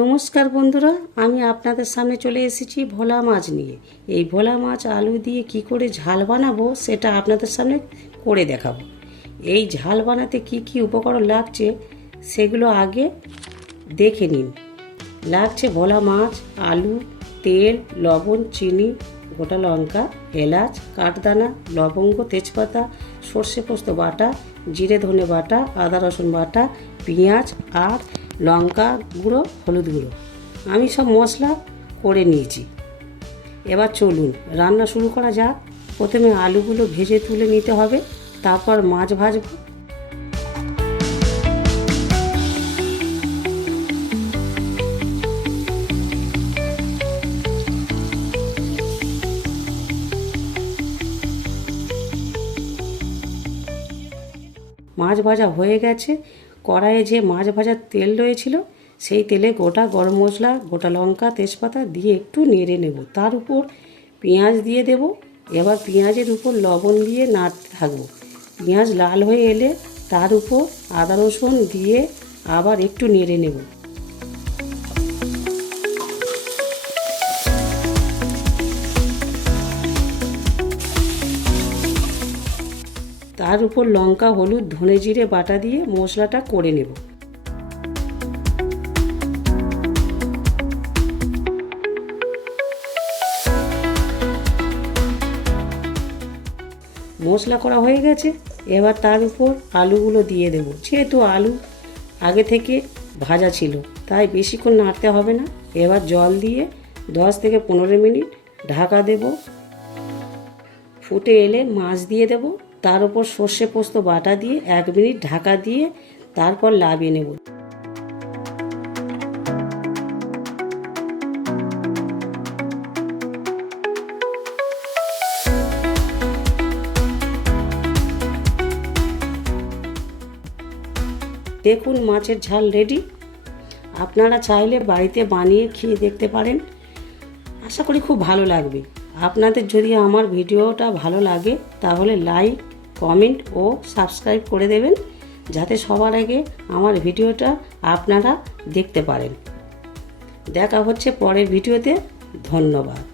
নমস্কার বন্ধুরা, আমি আপনাদের সামনে চলে এসেছি ভোলা মাছ নিয়ে। এই ভোলা মাছ আলু দিয়ে কি করে ঝাল বানাবো সেটা আপনাদের সামনে করে দেখাবো। এই ঝাল বানাতে কি কি উপকরণ লাগছে সেগুলো আগে দেখে নিন। লাগছে ভোলা মাছ, আলু, তেল, লবণ, চিনি, গোটা লঙ্কা, এলাচ, কাঠদানা, লবঙ্গ, তেজপাতা, সর্ষে পোস্ত বাটা, জিরে ধনে বাটা, আদা রসুন বাটা, পেঁয়াজ আর লঙ্কা গুঁড়ো, হলুদ গুঁড়ো। আমি সব মশলা করে নিয়েছি। এবার চলুন রান্না শুরু করা যাক। প্রথমে আলুগুলো ভেজে তুলে নিতে হবে, তারপর মাছ ভাজবো। মাছ ভাজা হয়ে গেছে। কড়াইয়ে যে মাছ ভাজার তেল রয়েছিল সেই তেলে গোটা গরম মশলা, গোটা লঙ্কা, তেজপাতা দিয়ে একটু নেড়ে নেব। তার উপর পেঁয়াজ দিয়ে দেব। এবার পেঁয়াজের উপর লবণ দিয়ে নাড়তে থাকবো। পেঁয়াজ লাল হয়ে এলে তার উপর আদা রসুন দিয়ে আবার একটু নেড়ে নেব। তার উপর লঙ্কা, হলুদ, ধনে জিরে বাটা দিয়ে মশলাটা করে নেব। মশলা করা হয়ে গেছে। এবার তার উপর আলুগুলো দিয়ে দেব। যেহেতু আলু আগে থেকে ভাজা ছিল তাই বেশিক্ষণ নাড়তে হবে না। এবার জল দিয়ে 10 থেকে 15 মিনিট ঢাকা দেব। ফুটে এলে মাছ দিয়ে দেব। তার উপর সর্ষে পোস্ত বাটা দিয়ে 1 মিনিট ঢাকা দিয়ে তারপর নামিয়ে নেব। দেখুন মাছের ঝাল রেডি। আপনারা চাইলে বাড়িতে বানিয়ে খেয়ে দেখতে পারেন। আশা করি খুব ভালো লাগবে। আপনাদের যদি আমার ভিডিওটা ভালো লাগে তাহলে লাইক, কমেন্ট ও সাবস্ক্রাইব করে দেবেন, যাতে সবার আগে আমার ভিডিওটা আপনারা দেখতে পারেন। দেখা হচ্ছে পরের ভিডিওতে। ধন্যবাদ।